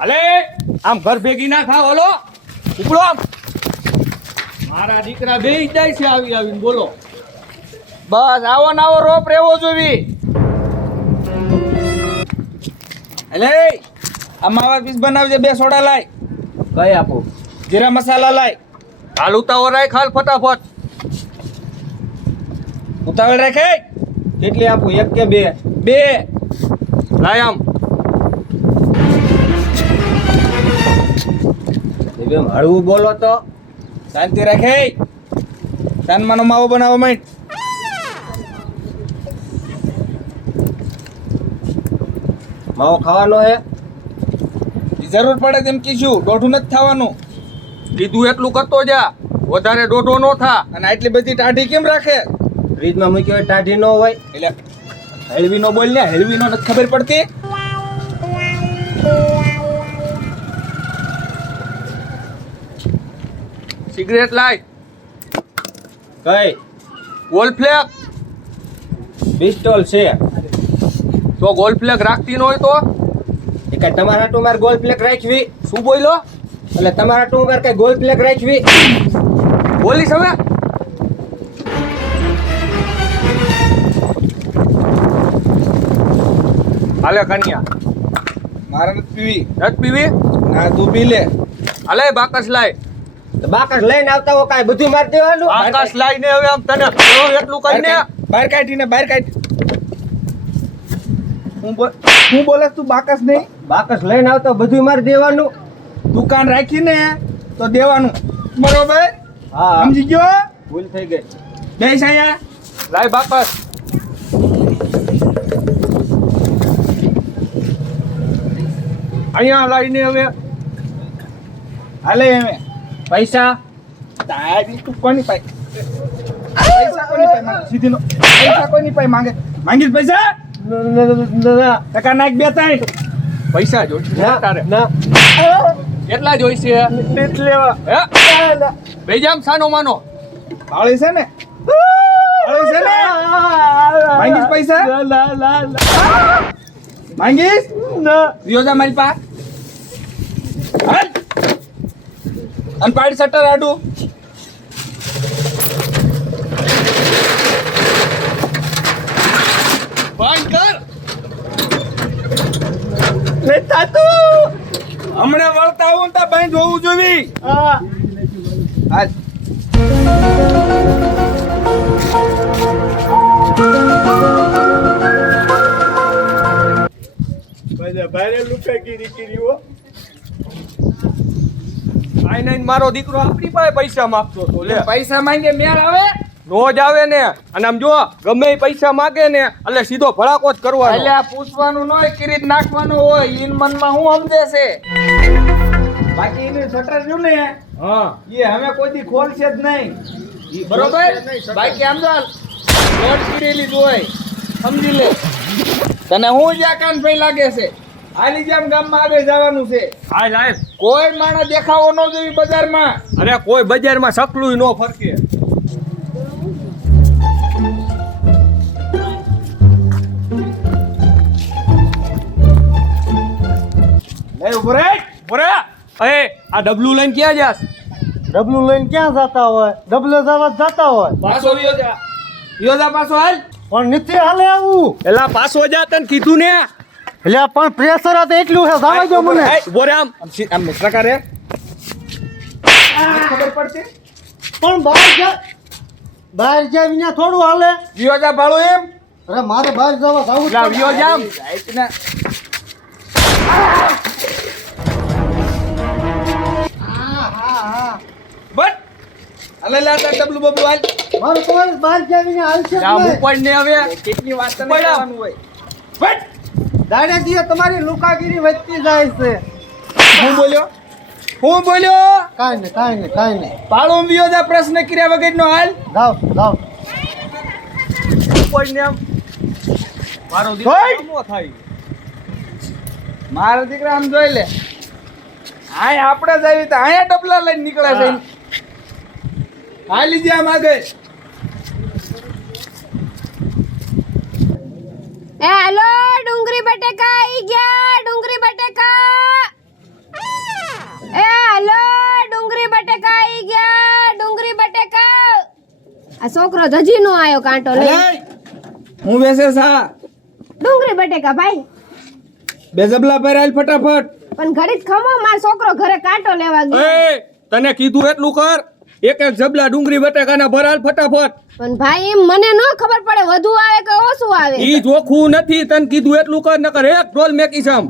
અલે આમ ઘર ભેગી ના થાવ હલો ઉપડો આમ મારા દીકરા બે જાય છે આવી આવીને બોલો બસ આવો ને આવો રોપ રેવો જોવી અલે આ માવા પીસ બનાવજે બે સોડા લાય કઈ આપો જીરા મસાલા લાય હાલ ઉતાવળ રાખ હાલ ફટાફટ ઉતાવળ રાખે કેટલી આપું એક કે બે બે લાય આમ હળવું બોલો તો શાંતિ રાખે તાનમાનો માવો બનાવો માંડ માવો ખાવાનો હે જરૂર પડે તેમ કીધું દોઢું નથી થવાનું કીધું એટલું કરતો જા વધારે દોઢો નો થા અને આટલી બધી ટાઢી કેમ રાખે ફ્રીજમાં મૂક્યો હોય ટાઢી ન હોય એટલે હળવી નો બોલ ને હળવી નો નથી ખબર પડતી સિગરેટ લાય કઈ ગોલ ફ્લેક પિસ્ટોલ છે તો ગોલ ફ્લેક રાખતી ન હોય તો એ કઈ તમારા હાટું મારે ગોલ પ્લેક રાખવી શું બોલ્યો એટલે તમારા હાટું મારે કઈ ગોલ પ્લેક રાખવી બોલીશ હવે હાલે કન્યા મારે નથી પીવી નથી પીવી ના તું પી લે હાલે બાકસ લાય તો બાકસ લઈને આવતા હો કાંઈ બધું મારી દેવાનું બાકસ લાઈને હવે આમ તને એટલું કહીને બહાર કાઢીને બહાર કાઢ હું બોલે તું બાકસ નહીં બાકસ લઈને આવતા બધું મારી દેવાનું દુકાન રાખીને તો દેવાનું બરોબર હા સમજી ગયો ભૂલ થઈ ગઈ બેસ અહીંયા લાય બાકસ અહીંયા લાઈને હવે હાલે હવે પૈસા તારી તું કોની પાઈ પૈસા કોની પાઈ માંગે સીધી નો પૈસા કોની પાઈ માંગે માંગીશ પૈસા ટકા નાખ બે ત્રણ પૈસા જોઈશે તારે ના કેટલા જોઈશે લેવા હે બે જામ સાનો માનો ભાળી છે ને ભાળી છે ને માંગીશ પૈસા માંગીશ ના યોજા મારી પા હાલ અને પાડી સટ્ટર આડું બંધ કર લેતા તું હમણે વળતા આવું તા બંધ હોવું જોવી હા હાલ ભાઈ લુકાગીરી કર્યો આઈ નહીં મારો દીકરો આપણી પાસે પૈસા માંગતો તો લે પૈસા માંગે મેળ આવે રોજ આવે ને અને આમ જો ગમે એ પૈસા માંગે ને એટલે સીધો ભડાકો જ કરવાનો એટલે આ પૂછવાનું ન હોય કિરીટ નાખવાનું હોય ઈન મનમાં હું સમજે છે બાકી એની શટર જો ને હા એ હવે કોઈ દી ખોલશે જ નહીં બરોબર બાકી આમ તો લોટ કરેલી જ હોય સમજી લે તને હું જ્યાં કાન ભાઈ લાગે છે આલી જેમ ગામમાં આગળ જવાનું છે હાલ હાલ કોઈ માણસ દેખાવો ન જોઈ બજારમાં અરે કોઈ બજારમાં સકલું ન ફરકે લે ઉભો રે એ આ ડબલું લઈને ક્યાં જાસ ડબલું લઈને ક્યાં જતા હોય ડબલે જવા જતા હોય પાછો યોજા પાછો હાલ પણ નથી હાલે આવું એલા પાછો જા તને કીધું ને એટલે પણ પ્રેશર હતું એટલું છે જવા દો મને ઉભો રે આમ મિત્ર કરે ખબર પડશે પણ બહાર જાય વિના થોડું હાલે યોજા ભાળો એમ અરે મારે બહાર જવા જવું લા યોજા આમ બટ અલે લા તાર ડબલું બબલું હાલ મારે કોઈ બહાર જાય વિના હાલશે જ જા નહીં. મુપડ ને હવે કેટલી વાત તને બડા. કરવાનું હોય બટ દાડે દીએ તમારી લુકાગીરી વધતી જાય છે હું બોલ્યો કાંઈ નહીં પાળો યોજા પ્રશ્ન કર્યા વગરનો હાલ જાઓ મુપડ ને આમ મારો દીકરો નો થાય મારા દીકરા આમ જોઈ લે આય આપણે જ આવી તો આયા ડબલા લઈને નીકળે છે હાલી જા આમ આગળ એ હાલો ડુંગળી બટેકા આઈ ગયા ડુંગળી બટેકા એ હાલો ડુંગળી બટેકા આઈ ગયા ડુંગળી બટેકા આ છોકરો હજી નો આયો કાંટો લઈ અરે, હું વેસે સા ડુંગળી બટેકા ભાઈ બે જબલા ભરાયેલ ફટાફટ. પણ ઘડી જ ખમો મારો છોકરો ઘરે કાંટો લેવા ગયો એ તને કીધું એટલું કર. એક એક જબલા ડુંગળી બટાકાના ભરાલ ફટાફટ. પણ ભાઈ એમ મને ન ખબર પડે વધુ આવે કે ઓછું આવે ઈ જોખું નથી. તને કીધું એટલું કર, નકર એક ઢોલ મેકી સમ.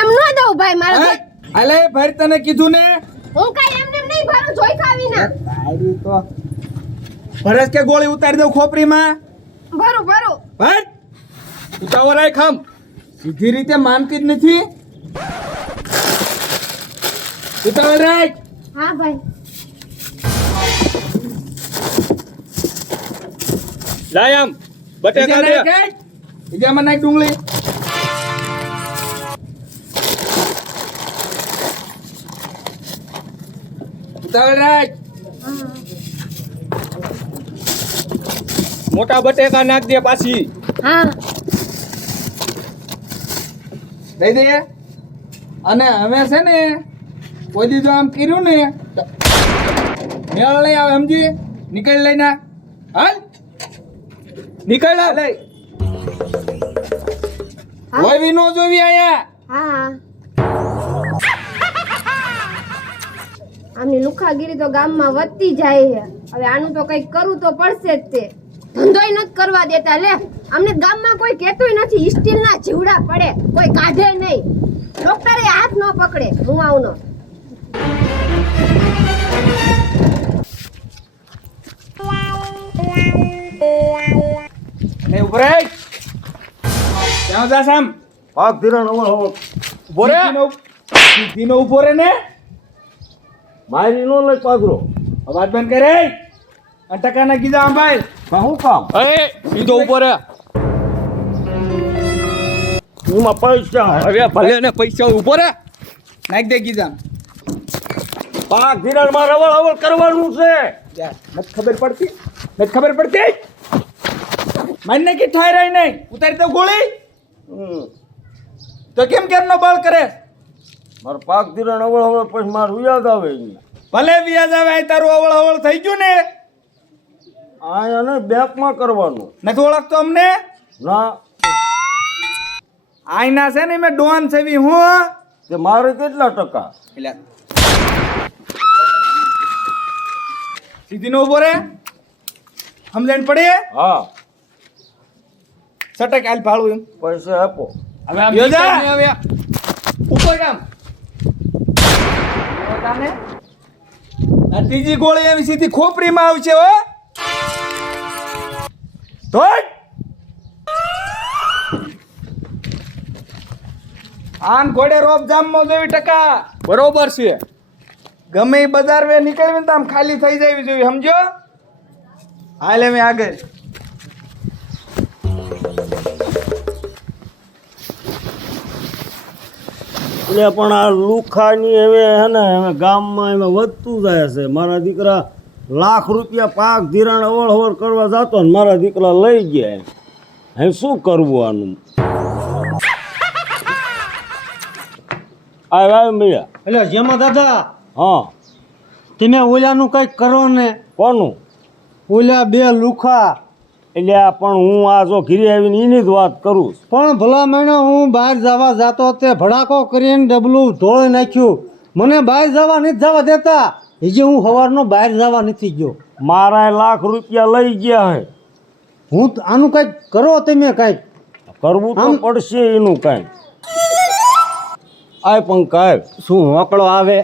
એમ ન દઉં ભાઈ મારે અલે ભાઈ તને કીધું ને. હું કાઈ એમને નહીં ભરું જોઈ ખાવી ના તારી તો ભરસ કે ગોળી ઉતારી દઉં ખોપરીમાં. ભરું ભરું ભાઈ ઉતાવળ રાખ ખમ. સીધી રીતે માનતી જ નથી. ઉતાવળ રાખ. હા ભાઈ લાય આમ બટેકા દે. બીજામાં નાખ ડુંગળી. ઉતાવળ રાખ. મોટા બટેકા નાખ દે પાછી. હા દઈ દે. અને હવે છે ને કોઈ દી જો આમ કર્યું ને તો મેળ લઈ આવે સમજી. નીકળ લઈને હાલ નીકળ લે. કોઈ બી નો જોવી આયા. હા આમની લુખાગીરી તો ગામમાં વધતી જાય છે હવે આનું તો કંઈક કરવું તો પડશે જ તે ધંધોય નથી કરવા દેતા લે અમને ગામમાં કોઈ કહેતુંય નથી સ્ટીલના જીવડા પડે કોઈ કાઢે નહીં ડોક્ટરે હાથ ન પકડે હું આવનો એ ઉભરે. ક્યાં જાસ આમ? પાક ધિરાણ અવળ ઉભો રે. સીધીનો ઉભો રે ને. મારી નો લઈ પાઘરો અવાજ બંધ કરે. ટકાના કીધા આમ ભાઈ. શું કામ અરે સીધો ઉભો રે. એમાં પૈસા અરે ભલે ને પૈસા ઉભો રે. નાખ દે કીધા. પાક ધિરાણ માં અવળ અવળ કરવાનું છે. નથી ખબર પડતી. નથી ખબર પડતી. મને કે થાય રહી નહીં. ઉતારી દો ગોળી. તો કેમ નો બળ કરે? મારે પાક ધિરાણ અવળ અવળ પછી મારું યાદ આવે અહીંયા. ભલે વ્યાજ આવે આ તારું અવળ અવળ થઈ ગયું ને. આયા ને બેંકમાં કરવાનું નથી ઓળખતો અમને. ના આઈના છે ને મેં ડોન છેવી હું. તે મારે કેટલા ટકા એટલે સીધી નો ઉભો રે. સમજણ પડી? હા સટક હાલ ભાળું એમ. પૈસા આપો હવે આમ યોજા હવે ઉપર કામ. આ ત્રીજી ગોળી એવી સીધી ખોપરીમાં આવશે હો. ધોટ. આન ઘોડે રોપ જામમાં જોવી ટકા. બરોબર છે. ગમે એ બજાર વે નીકળવી ને તો આમ ખાલી થઈ જવી જોઈએ સમજો. હાલ એમ આગળ. એટલે પણ આ લુખાની હવે હે ને હવે ગામમાં એમાં વધતું જાય છે. મારા દીકરા લાખ રૂપિયા પાક ધિરાણ અવળ અવળ કરવા જતો ને મારા દીકરા લઈ ગયા. હવે શું કરવું આનું? આવે ભૈયા. એટલે જેમાં દાદા હા તમે ઓલાનું કંઈક કરો ને કોનું? ઓલા બે લુખા એટલે આ પણ હું આ જો ઘીરે આવીને એની જ વાત કરું છું. પણ ભલા મહિને હું બહાર જવા જાતો તે ભડાકો કરીને ડબલું ધોઈ નાખ્યું મને બહાર જવા નથી જવા દેતા હજી હું સવારનો બહાર જવા નથી ગયો મારા લાખ રૂપિયા લઈ ગયા હે. હું આનું કંઈક કરો તમે કંઈક કરવું તો પડશે એનું કાંઈ. આય પણ કાંઈ શું હોકળો આવે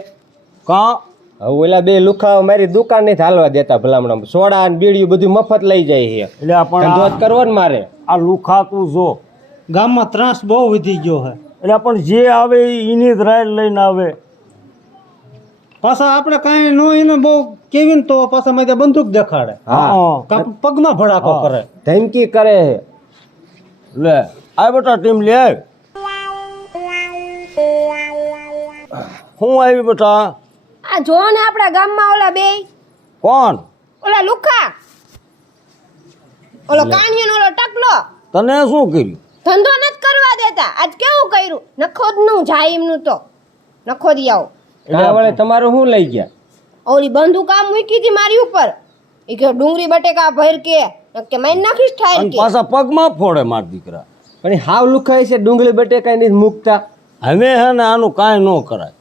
કાં હવે ઓલા બે લુખાઓ મારી દુકાન નથી હાલવા દેતા ભલામણ સોડા અને બીડીયું બધું મફત લઈ જાય છે એટલે આ પણ ધંધો જ કરવો ને મારે આ લુખાતું જો ગામમાં ત્રાસ બહુ વધી ગયો છે એટલે પણ જે આવે એ એની જ રાય લઈને આવે. પાછા આપણે કાંઈ નો એને બહુ કેવી ને તો પાછા મારે બંદૂક દેખાડે હા કાં પગમાં ભડાકો કરે ધમકી કરે છે લે આ બેટા ટીમ લે આવ. હું આવી બેટા? આ જો ને આપણા ગામમાં ઓલા બે કોણ? ઓલા લુખા ઓલો કાનિયો ઓલો ટકલો તને શું કર્યું? ધંધો નથી કરવા દેતા. આજ કેવું કર્યું? નખોદનું જાય એમનું તો નખોદી આવો. આ વળે તમારું શું લઈ ગયા? ઓલી બંદૂક આમ મૂકી હતી મારી ઉપર. એ કે ડુંગળી બટેકા ભર કે મારી નાખીશ થાય અને કે. પાછા પગમાં ફોડે મારા દીકરા. પણ એ હાવ લુખાય છે, ડુંગળી બટેકા નથી મૂકતા. હવે હે ને આનું કાંઈ ન કરાય.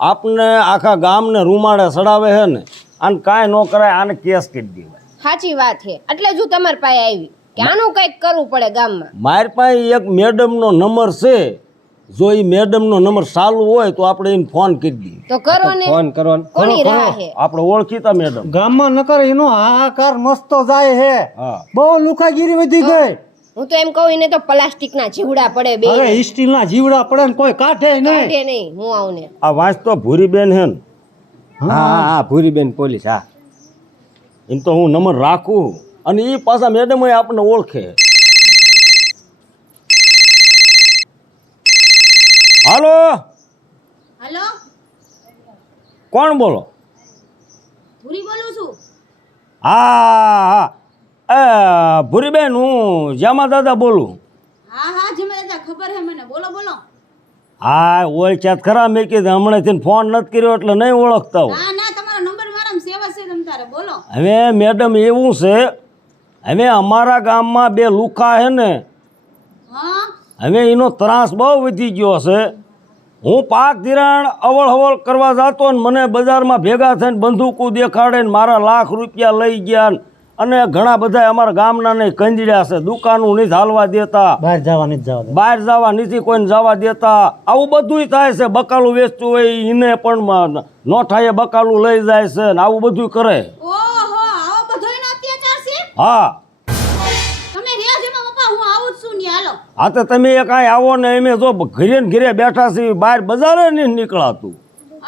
આપને આખા ગામને રૂમાડે સડાવે છે ને, આને કાંઈ ન કરાય, આને કેસ કરી દેવાય. સાચી વાત છે. એટલે જ હું તમારી પાસે આવી કે આનું કંઈક કરવું પડે ગામમાં. મારી પાસે એક મેડમનો નંબર છે. જો એ મેડમનો નંબર ચાલુ હોય તો આપણે એને ફોન કરી દઈએ. તો કરો ને. ફોન કરવાનો. કોની રાહ છે? આપણે ઓળખીતા મેડમ. ગામમાં નકર એનો હાહાકાર મસ્તો જાય હે. હા. બહુ લુખાગીરી વધી ગઈ. હું તો એમ કહું એને તો પ્લાસ્ટિકના જીવડા પડે બે. અરે સ્ટીલના જીવડા પડે ને કોઈ કાઢે નહીં. કાઢે નહીં. હું આવું ને. આ વાંચતો ભૂરીબેન હે ને, હા હા, ભૂરીબેન પોલીસ. હા, એમ તો હું નંબર રાખું અને એ પાછા મેડમ આપણને ઓળખે. હાલો, હેલો, કોણ બોલો? પૂરી બોલું છું. હા હા, ભૂરીબેન હું જામા દાદા બોલું. હા હા જી મને ખબર હે મને. બોલો બોલો. હા ઓળખ્યાત ખરા, મેં કીધું હમણાંથી ફોન નથી કર્યો એટલે નહીં ઓળખતા હોય. ના ના તમારો નંબર મારામાં સેવા છે તમ તારે. બોલો. હવે મેડમ એવું છે, હવે અમારા ગામમાં બે લુખા છે ને, હા હવે એનો ત્રાસ બહુ વધી ગયો છે. હું પાક ધિરાણ અવળ હવળ કરવા જતો ને મને બજારમાં ભેગા થઈને બંદૂકો દેખાડે ને મારા લાખ રૂપિયા લઈ ગયા ને, અને ઘણા બધા અમારા ગામના ને કંજડ્યા છે. દુકાનો નથી હાલવા દેતા, બહાર જવા નથી જવા દે. બહાર જવા નથી કોઈને જવા દેતા. આવું બધુંય થાય છે. બકાલું વેચતું હોય એને પણ નોઠાએ બકાલું લઈ જાય છે ને આવું બધું કરે. ઓહો આવો બધોયનો અત્યાચાર છે. હા તમે રહ્યા જેમાં પપ્પા હું આવું જ છું ને. હાલો. આ તો તમે કાંઈ આવો ને એમે જો ઘરે ને ઘરે બેઠા છીએ, બહાર બજારે નહીં નીકળાતું.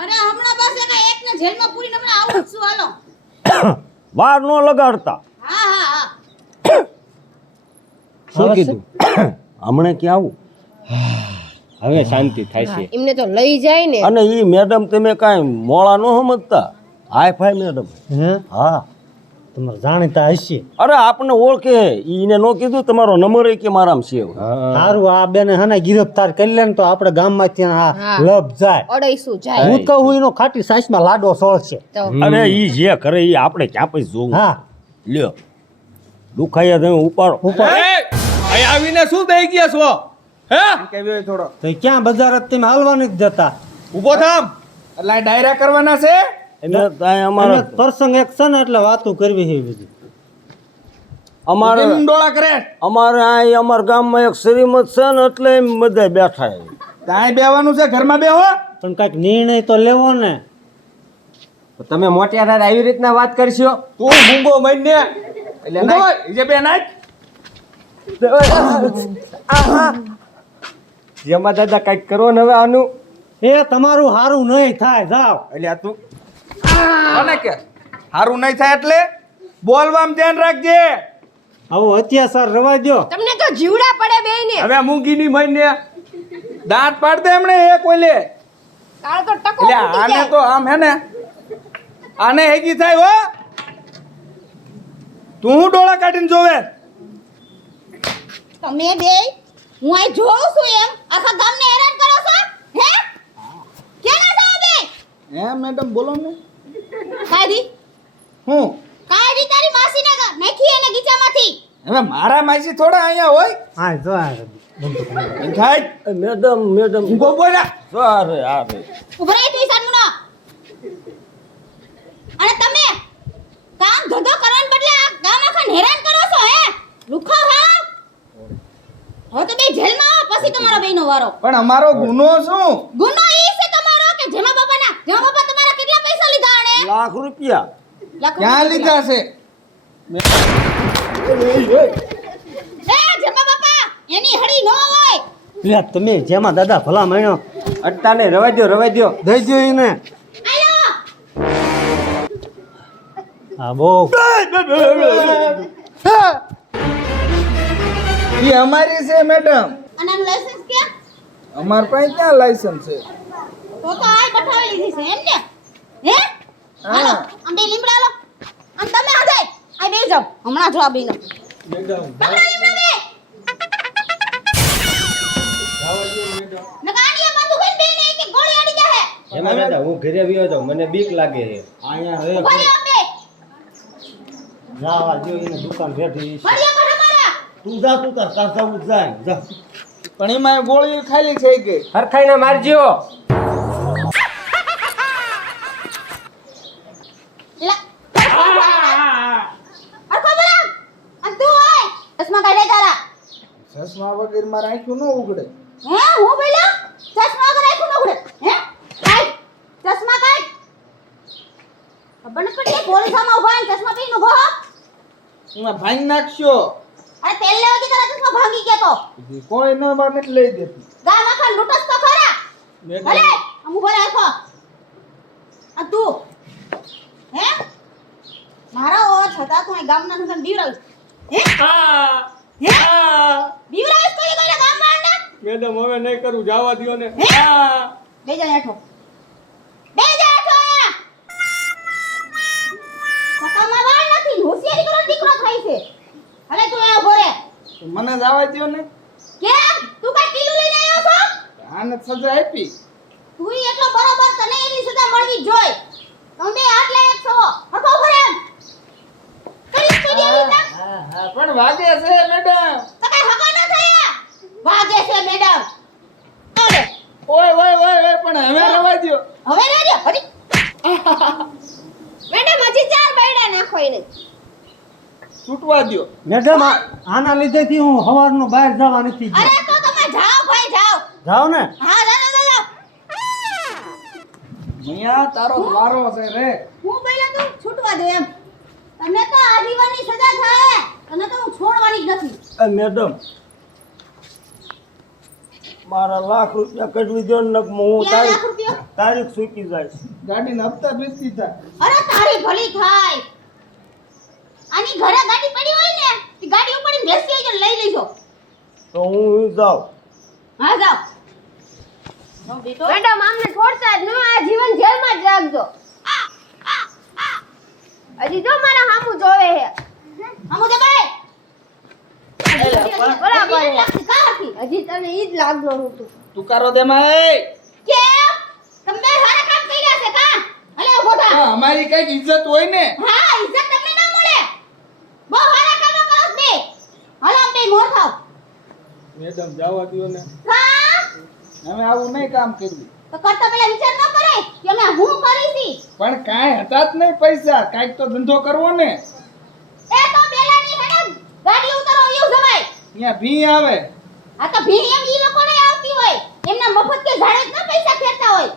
અરે હમણાં બસ એકને જેલમાં પૂરીને હમણાં આવું જ છું. હાલો. વાર ન લગાડતા. હા હા હા. શું કીધું? હમણાં ક્યાં આવું? હવે શાંતિ થાય છે. એમને તો લઈ જાય ને. અને એ મેડમ તમે કાંઈ મોળા ન સમજતા, હાય ફાય મેડમ. હે હા, તમારે જાણીતા હશે. અરે આપણને ઓળખે. એને ન કીધું તમારો નંબર એ કે મારામાં છે. હા, સારું આ બેને હને ગિરફતાર કરી લે ને તો આપણે ગામમાંથી આ હા. લપ જાય. અડાઈશું જાય. હું કહું એનો ખાટી સાસમાં લાડો સોળશે. તો અરે ઈ જે કરે એ આપણે ક્યાં પછી જોવું. હા લ્યો દુખાયા તમે ઉપાડો. અહીં આવીને શું દઈ ગયા છો? હે કેવી હોય થોડો તો ક્યાં બજાર જ તમે હાલવા નથી દેતા. ઊભો થામ. એટલે આ ડાયરા કરવાના છે. એટલે ત્યાં અને અમારા પ્રસંગ એક છે ને એટલે વાતું કરવી છે બધી. અમારે કેમ ડોળા કરે? અમારે આ અમારા ગામમાં એક શ્રીમત છે ને એટલે એમ બધા બેઠા છે. ત્યાં બેવાનું છે, ઘરમાં બેહો. પણ કાંઈક નિર્ણય તો લેવો ને. તમે મોટિયાર આવી રીતના વાત કરશો? તું મૂંગો મઈને એટલે નાખ જે બે નાખ. જેમાં દાદા કઈક કરો ને હવે આનું. એ તમારું સારું નહીં થાય જાવ. એટલે આ તું કોને કે હારું નહીં થાય એટલે બોલવામાં ધ્યાન રાખજે. આવો અત્યાચાર રવા દો. તમને તો જીવડા પડે બેયને. હવે મૂંગીની મઈને દાંત પાડ દે એમણે એક ઓલે. તારો તો ટકો એટલે ફૂટી આને જાય. તો આમ હે ને આને હેગી થાય હો. તું હું ડોળા કાઢીને જોવે? તમે બે હું આ જોઉં છું એમ આખા ગામને હેરાન કરો છો હે કેના છો બે હે મેડમ બોલો ને. કાઢી હું કાઢી તારી માસીને નાખી એને ગીચામાંથી હવે મારા માસી થોડા અહીંયા હોય. હા જો આ બંદૂક લઈ. એમ થાય એ મેડમ ઊભો બોલ્યા. જો આ રે. ઉભરાય તું સાનમુનો અને તમે કામ ધંધો કરવાને બદલે આ ગામ આખાને હેરાન કરો છો હે લુખો હા હો તો બે જેલમાં આવો પછી તમારો બેનો વારો પણ અમારો ગુનો શું? ગુનો ઈ છે તમારો કે જેમાં બાપા તમારા કેટલા પૈસા લીધા આણે લાખ રૂપિયા ક્યાં લીધા છે? એ જેમાં બાપા એની હડી નો હોય લે તમે જેમાં દાદા ભલા માણ્યો અટતાને રવા દો. દઈ દો એને. આયો હા બહુ એ અમારી છે મેડમ. અને આનું લાયસન્સ કે અમાર પાસે ક્યાં લાયસન્સ છે? તો આ બઠાવી લીધી છે એમ ને હે હાલો આમ બે લીમડા લો આમ તમે આ જાય આ બે જાવ હમણાં જો આ બેનો મેડમ પકડો લીમડા બે નકાણીએ બંદૂક લઈને બેને એક એક ગોળી અડી જાહે એમાં દાદા હું ઘરે આવ્યો તો મને બીક લાગે છે અહીંયા હે ઉભા રહ્યો બે જાવા જો એને દુકાન બેઠી છે. ફળિયા પર અમારા તું જા તું તાર કાસા જાય જા. પણ એમાં ગોળી ખાલી થઈ ગઈ. હરખાઈને મારજો લા અરખો બોલા આ તું હોય ચશ્મા કાઢે તારા ચશ્મા વગર માં રાખ્યું ન ઉગડે. હે હું બોલ્યો ચશ્મા વગર રાખ્યું ન ઉડે હે કાઢ ચશ્મા કાઢ બને પડી પોલીસ સામે ઉભા ને ચશ્મા પહેરીને ઉભો હો એમાં ભાંગી નાખશો. અરે તેલ લેવા દી તારા ચશ્મા ભાંગી ગયા તો કોઈ ન બાર નથી લઈ દેતી. ગામ આખા લૂંટસ તો ખરા ભલે આમ ઉભો રાખો આ તું હે મારા ઓ છતાં તું આ ગામના નું બીવરાવ હે હે બીવરાવ તો એ કોઈના ગામમાં આંડા મેડમ હવે નહીં કરું જવા દ્યો ને. બે જા હેઠો બે જા હેઠો સકામાં વાળ નથી હોશિયારી કરો દીકરો થાય છે હવે તું આ ઉભો રે તો મને જવા દ્યો ને. કેમ તું કઈ ટીલું લઈને આવ્યો છો આને સજા આપી. તું એટલો બરોબર તને એની સજા મળવી જોઈ તમે આટલા એક છો હકો ભરે એમ કરી સ્ટુડિયો ની હા પણ વાગે છે મેડમ. તો કઈ હકો ન થયા વાગે છે મેડમ અરે ઓય ઓય ઓય ઓય પણ હવે રવા દ્યો. હવે રેજો હજી મેડમ હજી ચાર બૈડા નાખો એને છૂટવા દ્યો. મેડમ આના લીધેથી હું સવારનો બહાર જવા નથી ગયો. અરે તો તમે જાઓ ભાઈ જાઓ જાઓ ને હા જાઓ જાઓ મિયા તારો વારો છે રે. હું પહેલા તું છૂટવા દે એમ તને તો આજીવનની સજા થાય તને તો હું છોડવાની જ નથી એ મેડમ મારા લાખ રૂપિયા કઢવી દો ને હું ક્યાં લાખ રૂપિયા તારીખ ચૂકી જાય. ગાડીના હપ્તા ભેગી થાય. અરે તારી ભલી થાય આની ઘરે ગાડી પડી હોય ને તે ગાડી ઉપાડીને બેસી આવજો લઈ લેજો તો હું જાઉં. હા જાઓ નો બેટો મેડમ આમને છોડતા જ ન આ જીવન જેલમાં જ રાખજો હજી જો મારા હામું જોવે હે આમો દે ભાઈ બરાબર હે. લાગતી કા હતી હજી તને ઈ જ લાગજો હું તું તુકારો દે માં. કેમ તમે સારા કામ કર્યા છે કા અલે ઉભો થા અમારી કઈક ઇજ્જત હોય ને. હા ઇજ્જત તમને ના મળે બહુ સારા કામો કરો છો બે હાલો આમ બે મોર થાવ મેડમ જવા દ્યો ને. હા અમે આવું નહીં કામ કર્યું. તો કરતા પહેલા વિચાર ન કરે કે અમે હું કરી છી પણ કાંઈ હતા જ નહીં પૈસા. કાંઈક તો ધંધો કરવો ને. એ તો બેલાની હેડે ગાડી ઉતારો યુ જવાય અહીંયા ભી આવે. આ તો ભી એમ ઈ લોકોને આવતી હોય એમના મફત કે ઝાડે જ ના પૈસા ખેરતા હોય